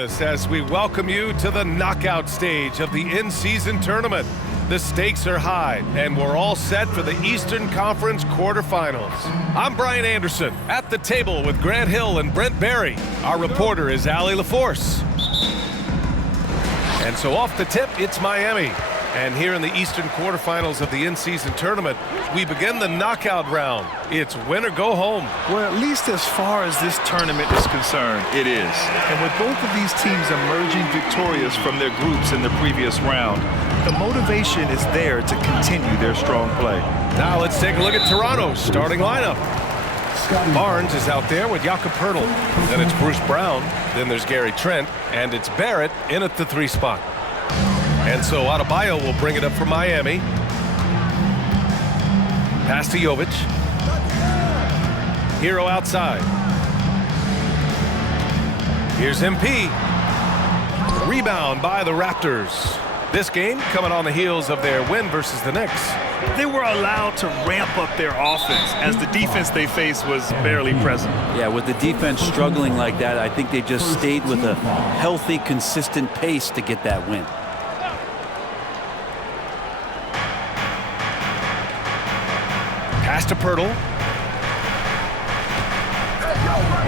us as we welcome you to the knockout stage of the in-season tournament. The stakes are high, and we're all set for the Eastern Conference quarterfinals. I'm Brian Anderson, at the table with Grant Hill and Brent Barry. Our reporter is Allie LaForce. And so off the tip, it's Miami. And here in the Eastern quarterfinals of the in-season tournament, we begin the knockout round. It's win or go home. Well, at least as far as this tournament is concerned, it is. And with both of these teams emerging victorious from their groups in the previous round, the motivation is there to continue their strong play. Now let's take a look at Toronto's starting lineup. Barnes is out there with Jakob Poeltl. Then it's Bruce Brown. Then there's Gary Trent. And it's Barrett in at the 3 spot. And so Adebayo will bring it up for Miami. Pass to Jovic. Hero outside. Here's MP. Rebound by the Raptors. This game coming on the heels of their win versus the Knicks. They were allowed to ramp up their offense as the defense they faced was barely present. Yeah, with the defense struggling like that, I think they just stayed with a healthy, consistent pace to get that win. Pass to Poeltl.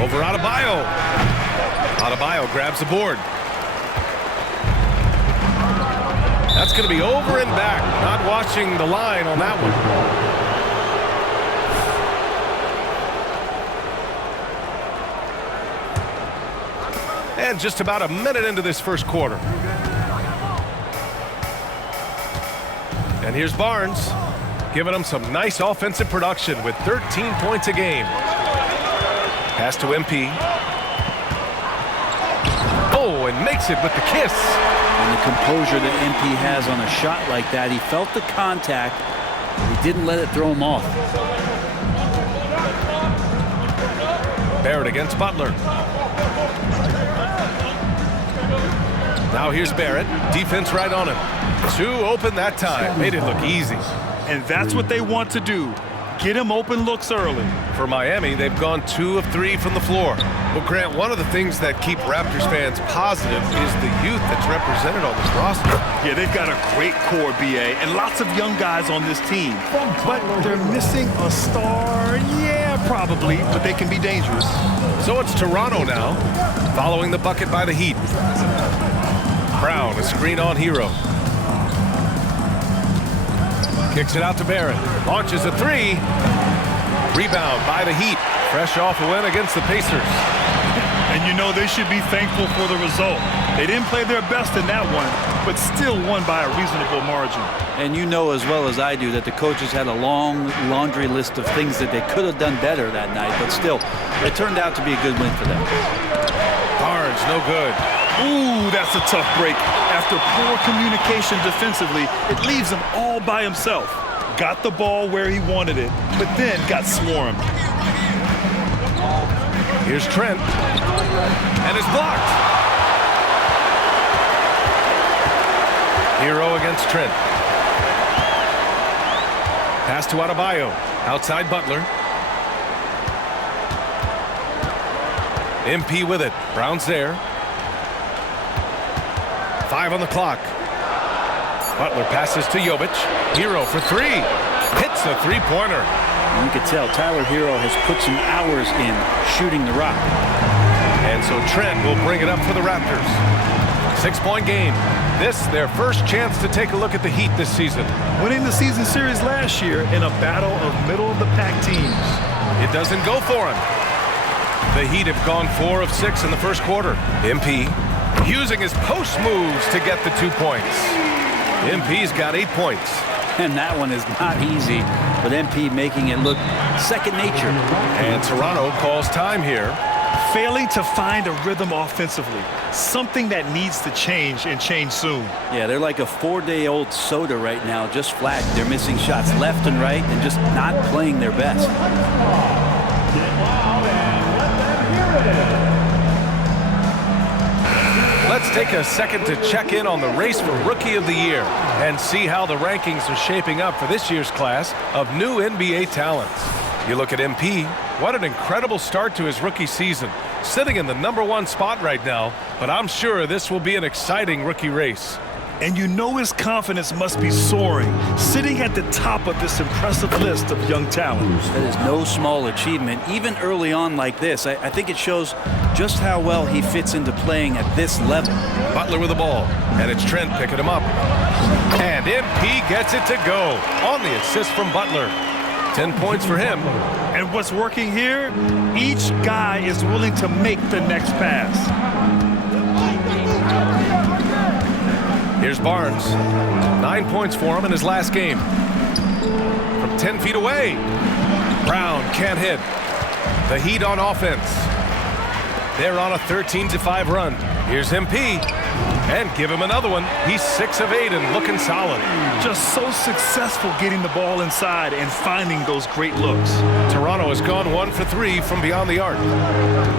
Over Adebayo. Adebayo grabs the board. That's going to be over and back. Not watching the line on that one. And just about a minute into this first quarter. And here's Barnes, giving them some nice offensive production with 13 points a game. Pass to MP. Oh, and makes it with the kiss. And the composure that MP has on a shot like that, he felt the contact. He didn't let it throw him off. Barrett against Butler. Now here's Barrett. Defense right on him. 2 open that time. Made it look easy. And that's what they want to do. Get him open looks early. For Miami, they've gone 2 of 3 from the floor. Well, Grant, one of the things that keep Raptors fans positive is the youth that's represented on this roster. Yeah, they've got a great core, BA, and lots of young guys on this team. But they're missing a star, yeah, probably, but they can be dangerous. So it's Toronto now, following the bucket by the Heat. Brown, a screen on Hero. Kicks it out to Barrett. Launches a 3. Rebound by the Heat. Fresh off a win against the Pacers. And you know they should be thankful for the result. They didn't play their best in that one, but still won by a reasonable margin. And you know as well as I do that the coaches had a long laundry list of things that they could have done better that night, but still, it turned out to be a good win for them. Barnes, no good. Ooh, that's a tough break. After poor communication defensively, it leaves him all by himself. Got the ball where he wanted it, but then got swarmed. Here's Trent. And it's blocked. Hero against Trent. Pass to Adebayo. Outside Butler. MP with it. Brown's there. 5 on the clock. Butler passes to Jovic. Hero for 3. Hits a 3-pointer. You can tell Tyler Hero has put some hours in shooting the rock. And so Trent will bring it up for the Raptors. 6-point game. This, their first chance to take a look at the Heat this season. Winning the season series last year in a battle of middle-of-the-pack teams. It doesn't go for him. The Heat have gone 4 of 6 in the first quarter. MP using his post moves to get the 2 points. MP's got 8 points. And that one is not easy, but MP making it look second nature. And Toronto calls time here. Failing to find a rhythm offensively. Something that needs to change and change soon. Yeah, they're like a 4-day-old soda right now, just flat. They're missing shots left and right and just not playing their best. Let's take a second to check in on the race for Rookie of the Year and see how the rankings are shaping up for this year's class of new NBA talents. You look at MP, what an incredible start to his rookie season. sitting in the #1 spot right now, but I'm sure this will be an exciting rookie race. And you know his confidence must be soaring, sitting at the top of this impressive list of young talent. That is no small achievement, even early on like this. I think it shows just how well he fits into playing at this level. Butler with the ball, and it's Trent picking him up. And MP gets it to go on the assist from Butler. 10 points for him. And what's working here? Each guy is willing to make the next pass. Here's Barnes. 9 points for him in his last game. From 10 feet away. Brown can't hit. The Heat on offense. They're on a 13-5 run. Here's MP. And give him another one. He's 6 of 8 and looking solid. Just so successful getting the ball inside and finding those great looks. Toronto has gone 1 for 3 from beyond the arc.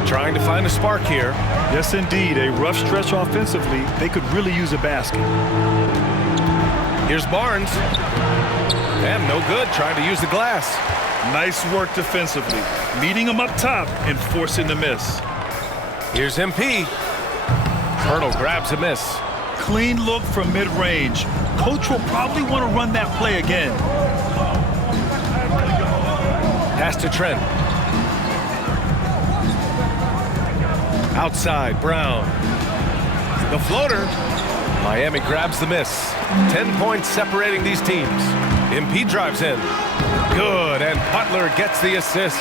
Trying to find a spark here. Yes, indeed. A rough stretch offensively. They could really use a basket. Here's Barnes. And no good, trying to use the glass. Nice work defensively. Meeting him up top and forcing the miss. Here's MP. Hurdle grabs a miss. Clean look from mid-range. Coach will probably want to run that play again. Pass to Trent. Outside, Brown. The floater. Miami grabs the miss. 10 points separating these teams. MP drives in. Good, and Butler gets the assist.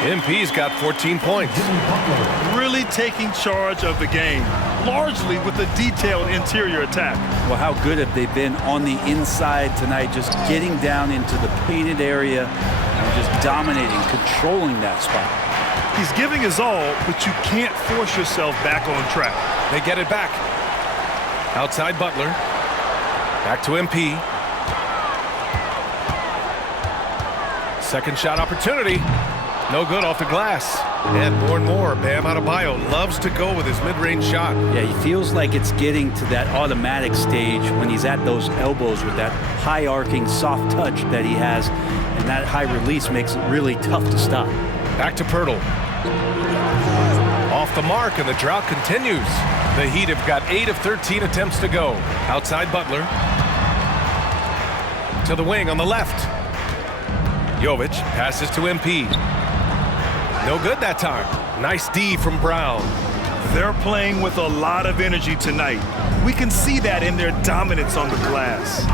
MP's got 14 points. Really taking charge of the game, largely with a detailed interior attack. Well, how good have they been on the inside tonight, just getting down into the painted area and just dominating, controlling that spot. He's giving his all, but you can't force yourself back on track. They get it back. Outside Butler. Back to MP. Second shot opportunity. No good off the glass. And more, Bam Adebayo loves to go with his mid-range shot. Yeah, he feels like it's getting to that automatic stage when he's at those elbows with that high arcing soft touch that he has, and that high release makes it really tough to stop. Back to Pirtle. Off the mark, and the drought continues. The Heat have got 8 of 13 attempts to go. Outside Butler. To the wing on the left. Jovic passes to MP. No good that time. Nice D from Brown. They're playing with a lot of energy tonight. We can see that in their dominance on the glass.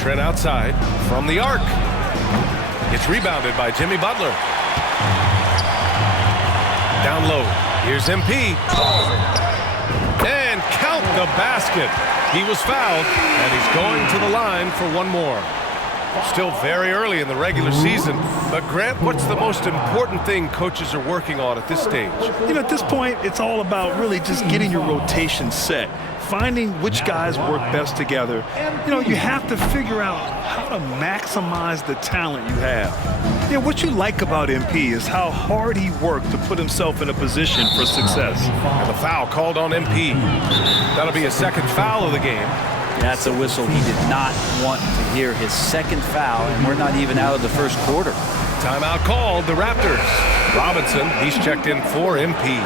Trent outside from the arc. It's rebounded by Jimmy Butler. Down low. Here's MP. And count the basket. He was fouled, and he's going to the line for one more. Still very early in the regular season, but Grant, what's the most important thing coaches are working on at this stage? You know, at this point, it's all about really just getting your rotation set, finding which guys work best together. You know, you have to figure out how to maximize the talent you have. Yeah, what you like about MP is how hard he worked to put himself in a position for success. And the foul called on MP. That'll be a second foul of the game. That's a whistle he did not want to hear, his second foul, and we're not even out of the first quarter. Timeout called, the Raptors. Robinson, he's checked in for MP.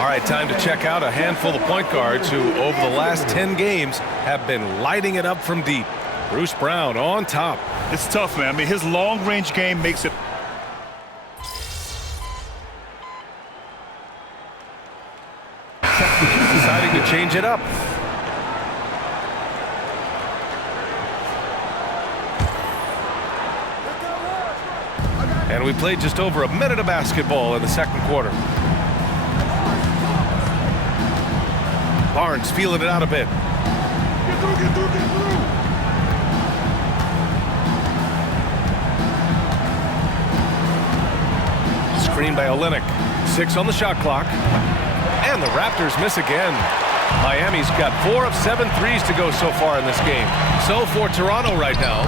All right, time to check out a handful of point guards who, over the last 10 games, have been lighting it up from deep. Bruce Brown on top. It's tough, man. I mean, his long-range game makes it. Deciding to change it up. And we played just over a minute of basketball in the second quarter. Barnes feeling it out a bit. Get through. Screen by Olynyk. 6 on the shot clock. And the Raptors miss again. Miami's got 4 of 7 threes to go so far in this game. So for Toronto right now,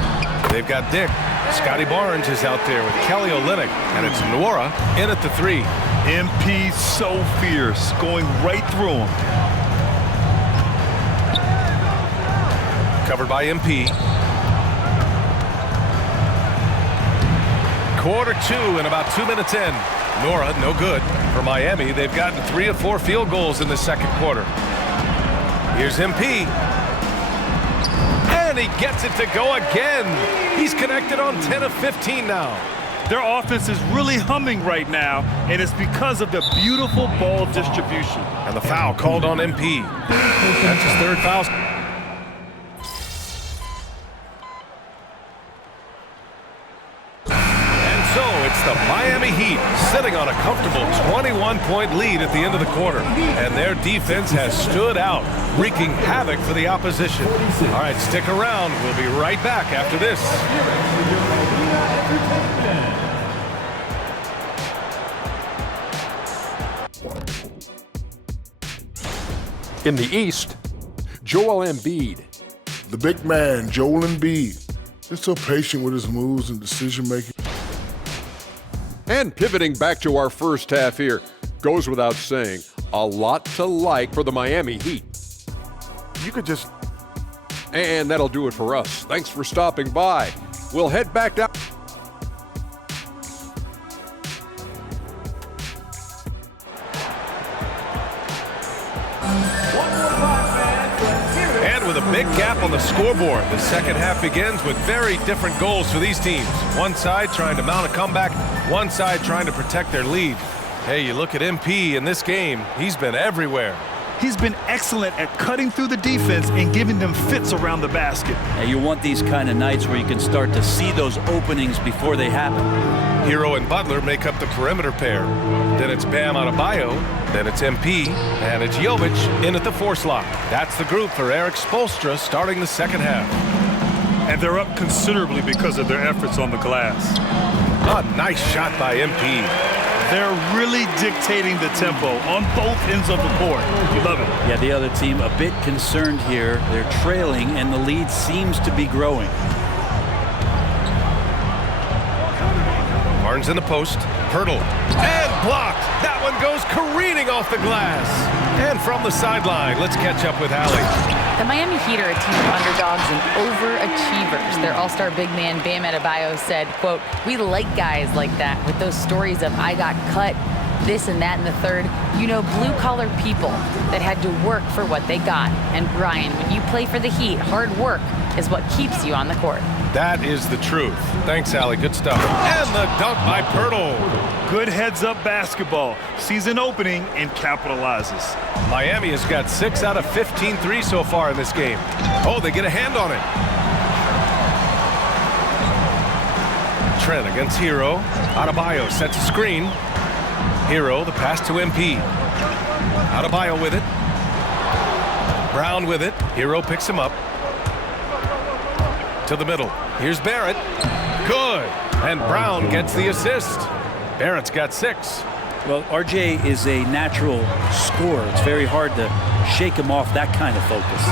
they've got Dick. Scotty Barnes is out there with Kelly Olynyk, and it's Nwora in at the 3. MP so fierce, going right through him. Covered by MP. Quarter 2 and about 2 minutes in. Nora, no good. For Miami, they've gotten 3 of 4 field goals in the second quarter. Here's MP. And he gets it to go again. He's connected on 10 of 15 now. Their offense is really humming right now, and it's because of the beautiful ball distribution. And the foul called on MP. That's his third foul. So it's the Miami Heat sitting on a comfortable 21-point lead at the end of the quarter. And their defense has stood out, wreaking havoc for the opposition. All right, stick around. We'll be right back after this. In the East, Joel Embiid. The big man, Joel Embiid, is so patient with his moves and decision-making. And pivoting back to our first half here, goes without saying, a lot to like for the Miami Heat. You could just... And that'll do it for us. Thanks for stopping by. We'll head back down. With a big gap on the scoreboard, the second half begins with very different goals for these teams. One side trying to mount a comeback, one side trying to protect their lead. Hey, you look at MP in this game, he's been everywhere. He's been excellent at cutting through the defense and giving them fits around the basket. And you want these kind of nights where you can start to see those openings before they happen. Hero and Butler make up the perimeter pair. Then it's Bam Adebayo, then it's MP, and it's Jovic in at the 4 slot. That's the group for Eric Spoelstra starting the second half. And they're up considerably because of their efforts on the glass. A nice shot by MP. They're really dictating the tempo on both ends of the court. You love it. Yeah, the other team a bit concerned here. They're trailing, and the lead seems to be growing. Barnes in the post. Pirtle. And blocked. That one goes careening off the glass. And from the sideline, let's catch up with Allie. The Miami Heat are a team of underdogs and overachievers. Their all-star big man, Bam Adebayo, said, quote, "We like guys like that with those stories of I got cut, this and that and the third. You know, blue-collar people that had to work for what they got. And Brian, when you play for the Heat, hard work is what keeps you on the court." That is the truth. Thanks, Allie. Good stuff. And the dunk by Pirtle. Good heads-up basketball. Season opening and capitalizes. Miami has got 6 out of 15 threes so far in this game. Oh, they get a hand on it. Trent against Hero. Adebayo sets a screen. Hero, the pass to MP. Adebayo with it. Brown with it. Hero picks him up. To the middle. Here's Barrett. Good. And Brown gets the assist. Barrett's got 6. Well, RJ is a natural scorer. It's very hard to shake him off that kind of focus.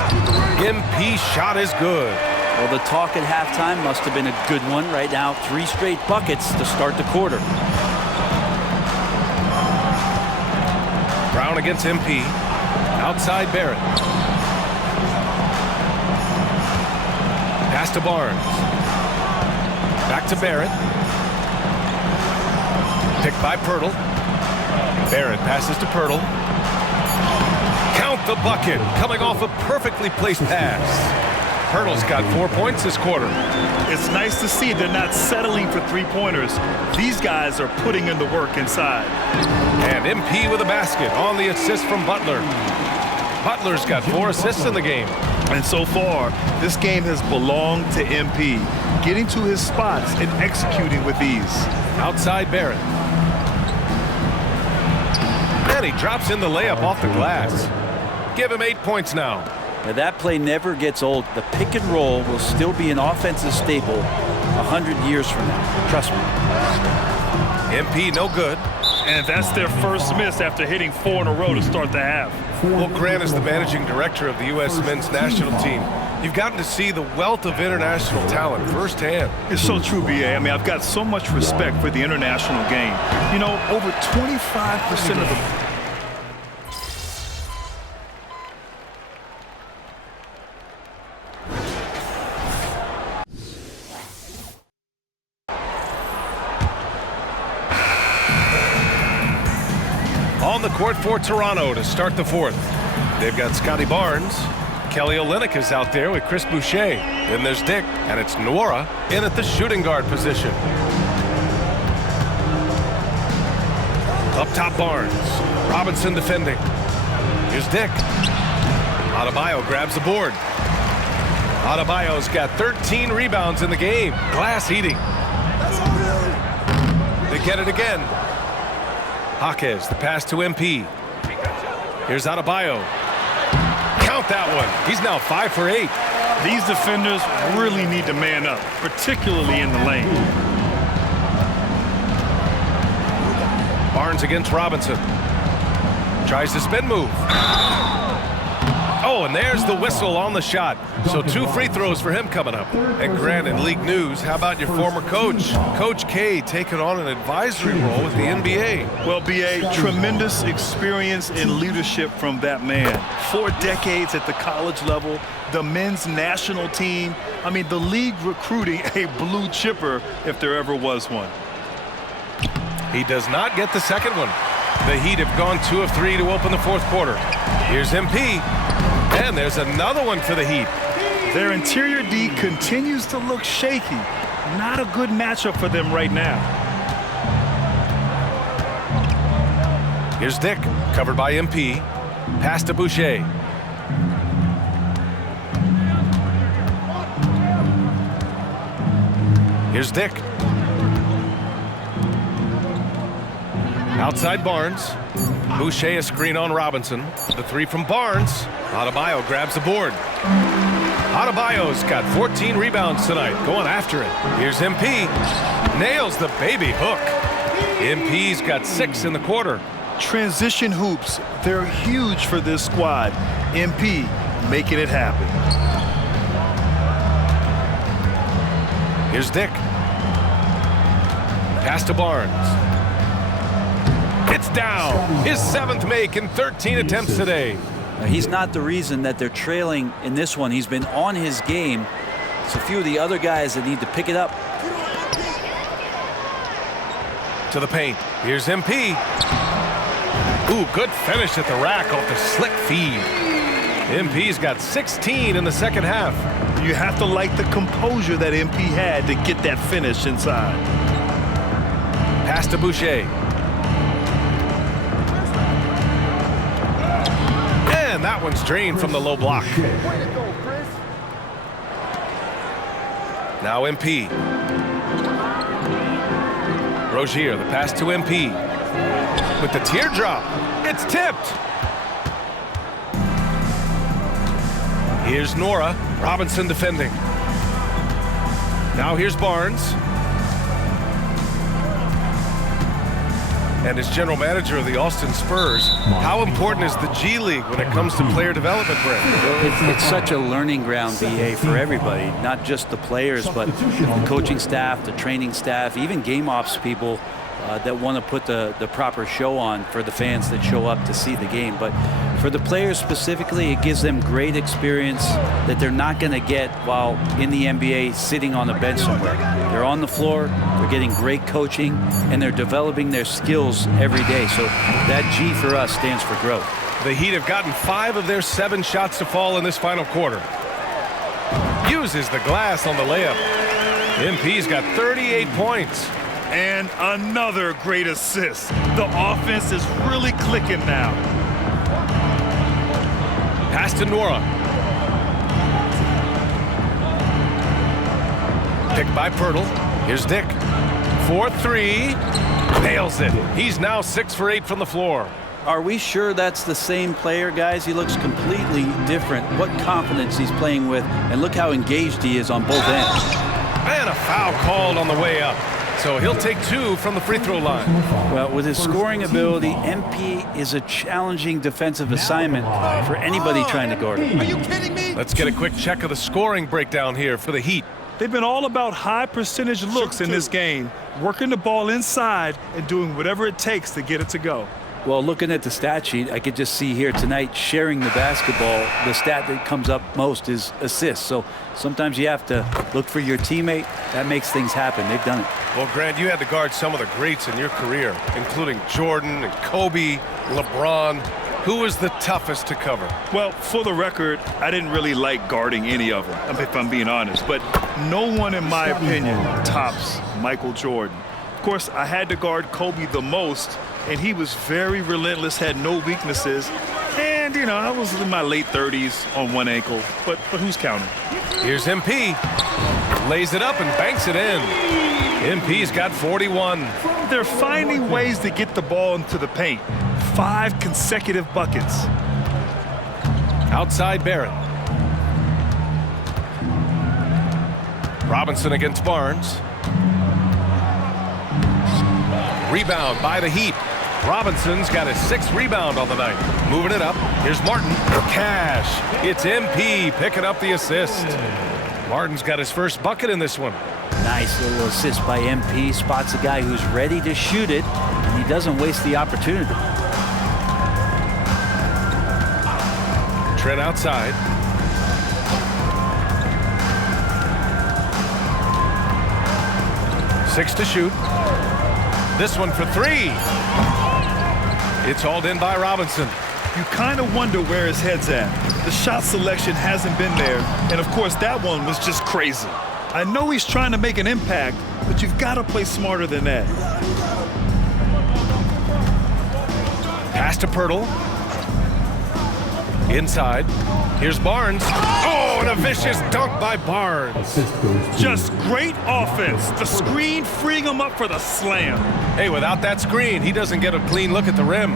MP shot is good. Well, the talk at halftime must have been a good one. Right now, 3 straight buckets to start the quarter. Brown against MP. Outside Barrett. Pass to Barnes. Back to Barrett. Picked by Pirtle. Barrett passes to Pirtle. Count the bucket. Coming off a perfectly placed pass. Pirtle's got 4 points this quarter. It's nice to see they're not settling for three-pointers. These guys are putting in the work inside. And MP with a basket on the assist from Butler. Butler's got 4 assists in the game. And so far, this game has belonged to MP, getting to his spots and executing with ease. Outside Barrett. And he drops in the layup off the glass. Give him 8 points now. Now, that play never gets old. The pick and roll will still be an offensive staple 100 years from now. Trust me. MP no good. And that's their first miss after hitting 4 in a row to start the half. Well, Grant is the managing director of the U.S. men's national team. You've gotten to see the wealth of international talent firsthand. It's so true, B.A. I mean, I've got so much respect for the international game. You know, over 25% of the... the court for Toronto to start the fourth. They've got Scotty Barnes. Kelly Olynyk is out there with Chris Boucher. Then there's Dick, and it's Nwora in at the shooting guard position. Up top, Barnes. Robinson defending. Here's Dick. Adebayo grabs the board. Adebayo's got 13 rebounds in the game. Glass eating. They get it again. Jaquez, the pass to MP. Here's Adebayo. Count that one. He's now 5 for 8. These defenders really need to man up, particularly in the lane. Barnes against Robinson. Tries the spin move. Oh, and there's the whistle on the shot. So 2 free throws for him coming up. And Grant, in league news, how about your former coach? Coach K taking on an advisory role with the NBA. Well, B.A., tremendous experience and leadership from that man. 4 decades at the college level, the men's national team. I mean, the league recruiting a blue chipper if there ever was one. He does not get the second one. The Heat have gone 2 of 3 to open the fourth quarter. Here's MP. And there's another one for the Heat. Their interior D continues to look shaky. Not a good matchup for them right now. Here's Dick, covered by MP. Pass to Boucher. Here's Dick. Outside Barnes. Boucher a screen on Robinson. The 3 from Barnes. Adebayo grabs the board. Adebayo's got 14 rebounds tonight, going after it. Here's MP. Nails the baby hook. MP's got 6 in the quarter. Transition hoops, they're huge for this squad. MP making it happen. Here's Dick. Pass to Barnes. It's down. His 7th make in 13 attempts today. He's not the reason that they're trailing in this one. He's been on his game. It's a few of the other guys that need to pick it up. To the paint. Here's MP. Ooh, good finish at the rack off the slick feed. MP's got 16 in the second half. You have to like the composure that MP had to get that finish inside. Pass to Boucher. And that one's drained from the low block. Now MP. Rozier, the pass to MP. With the teardrop, it's tipped. Here's Nwora. Robinson defending. Now here's Barnes. And as general manager of the Austin Spurs, how important is the G League when it comes to player development, Brent? It's such a learning ground, BA, for everybody, not just the players, but the coaching staff, the training staff, even game ops people that want to put the proper show on for the fans that show up to see the game. But for the players specifically, it gives them great experience that they're not going to get while in the NBA sitting on a bench somewhere. They're on the floor, they're getting great coaching, and they're developing their skills every day. So that G for us stands for growth. The Heat have gotten 5 of their 7 shots to fall in this final quarter. Uses the glass on the layup. MP's got 38 points. And another great assist. The offense is really clicking now. Pass to Nwora. Picked by Pirtle. Here's Dick. 4-3. Nails it. He's now 6 for 8 from the floor. Are we sure that's the same player, guys? He looks completely different. What confidence he's playing with, and look how engaged he is on both ends. And a foul called on the way up. So he'll take 2 from the free throw line. Well, with his scoring ability, MP is a challenging defensive assignment for anybody trying to guard him. Are you kidding me? Let's get a quick check of the scoring breakdown here for the Heat. They've been all about high percentage looks in this game, working the ball inside and doing whatever it takes to get it to go. Well, looking at the stat sheet, I could just see here tonight sharing the basketball. The stat that comes up most is assists. So sometimes you have to look for your teammate. That makes things happen. They've done it. Well, Grant, you had to guard some of the greats in your career, including Jordan and Kobe, LeBron. Who was the toughest to cover? Well, for the record, I didn't really like guarding any of them, if I'm being honest. But no one, in my opinion, tops Michael Jordan. Of course, I had to guard Kobe the most, and he was very relentless, had no weaknesses. And, you know, I was in my late 30s on one ankle, but who's counting? Here's MP. Lays it up and banks it in. MP's got 41. They're finding ways to get the ball into the paint. 5 consecutive buckets. Outside Barrett. Robinson against Barnes. Rebound by the Heat. Robinson's got his 6th rebound on the night. Moving it up. Here's Martin. Cash. It's MP picking up the assist. Martin's got his first bucket in this one. Nice little assist by MP. Spots a guy who's ready to shoot it, and he doesn't waste the opportunity. Trent outside. Six to shoot. This one for 3. It's hauled in by Robinson. You kind of wonder where his head's at. The shot selection hasn't been there, and of course that one was just crazy. I know he's trying to make an impact, but you've got to play smarter than that. Pass to Pirtle. Inside. Here's Barnes. Oh, and a vicious dunk by Barnes. Just great offense. The screen freeing him up for the slam. Hey, without that screen, he doesn't get a clean look at the rim.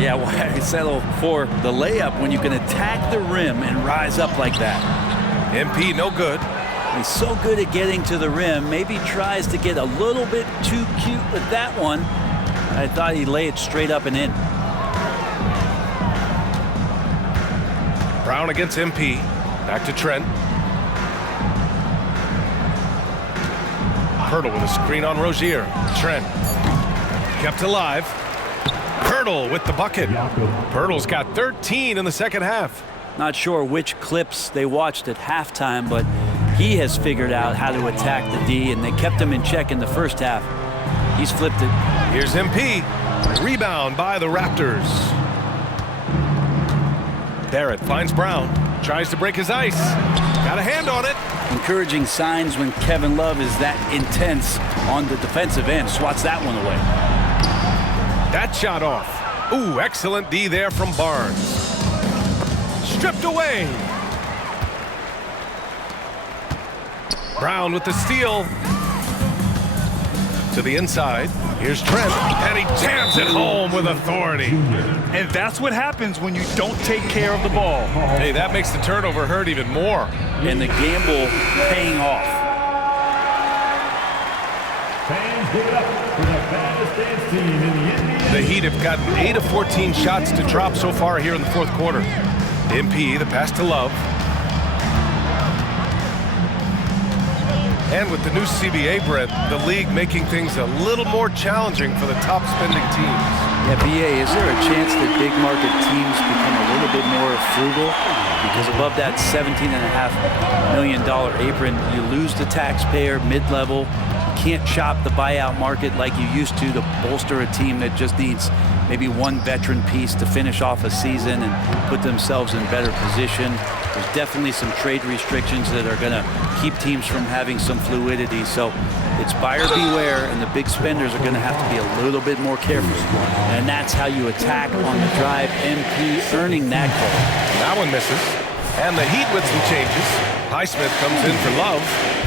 Yeah, why settle for the layup when you can attack the rim and rise up like that? MP no good. He's so good at getting to the rim. Maybe tries to get a little bit too cute with that one. I thought he'd lay it straight up and in. Brown against MP. Back to Trent. Pirtle with a screen on Rozier. Trent kept alive. Pirtle with the bucket. Pirtle's got 13 in the second half. Not sure which clips they watched at halftime, but he has figured out how to attack the D, and they kept him in check in the first half. He's flipped it. Here's MP. Rebound by the Raptors. Barrett finds Brown. Tries to break his ice. Got a hand on it. Encouraging signs when Kevin Love is that intense on the defensive end. Swats that one away. That shot off. Ooh, excellent D there from Barnes. Stripped away. Brown with the steal. To the inside. Here's Trent, and he jams it home with authority. And that's what happens when you don't take care of the ball. Hey, that makes the turnover hurt even more. And the gamble paying off. Fans, give it up for the fastest dance team in the NBA. The Heat have gotten 8 of 14 shots to drop so far here in the fourth quarter. MP, the pass to Love. And with the new CBA, Brett, the league making things a little more challenging for the top spending teams. Yeah, BA, is there a chance that big market teams become a little bit more frugal? Because above that $17.5 million apron, you lose the taxpayer mid-level. You can't shop the buyout market like you used to bolster a team that just needs maybe one veteran piece to finish off a season and put themselves in better position. There's definitely some trade restrictions that are going to keep teams from having some fluidity. So it's buyer beware, and the big spenders are going to have to be a little bit more careful. And that's how you attack on the drive. MP earning that goal. That one misses. And the Heat with some changes. Highsmith comes in for Love,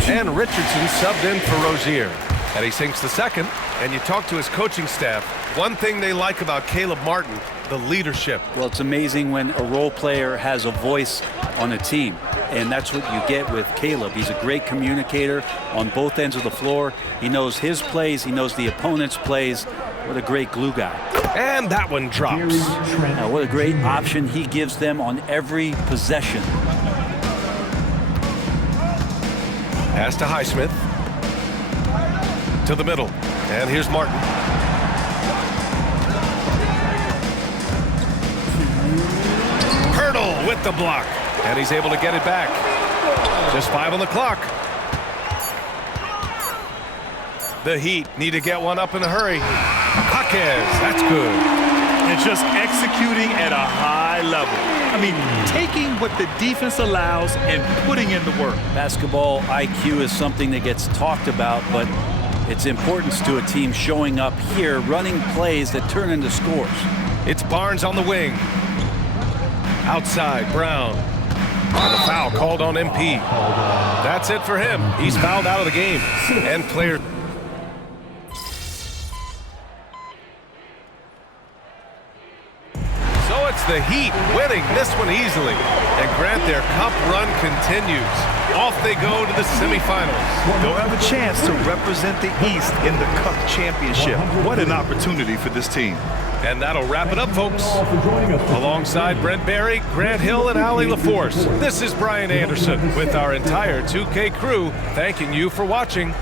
and Richardson subbed in for Rozier. And he sinks the second. And you talk to his coaching staff. One thing they like about Caleb Martin, the leadership. Well, it's amazing when a role player has a voice on a team. And that's what you get with Caleb. He's a great communicator on both ends of the floor. He knows his plays. He knows the opponent's plays. What a great glue guy. And that one drops. Now, what a great option he gives them on every possession. Pass to Highsmith. To the middle. And here's Martin. the block. And he's able to get it back. Just 5 on the clock. The Heat need to get one up in a hurry. Jaquez, that's good. And just executing at a high level. I mean, taking what the defense allows and putting in the work. Basketball IQ is something that gets talked about, but its importance to a team showing up here, running plays that turn into scores. It's Barnes on the wing. Outside, Brown. And the foul called on MP. That's it for him. He's fouled out of the game. And player. So it's the Heat winning this one easily. And Grant, their cup run continues. Off they go to the semifinals. They'll have a chance to represent the East in the Cup Championship. What an opportunity for this team. And that'll wrap it up, folks. Alongside Brent Barry, Grant Hill, and Allie LaForce, this is Brian Anderson with our entire 2K crew thanking you for watching.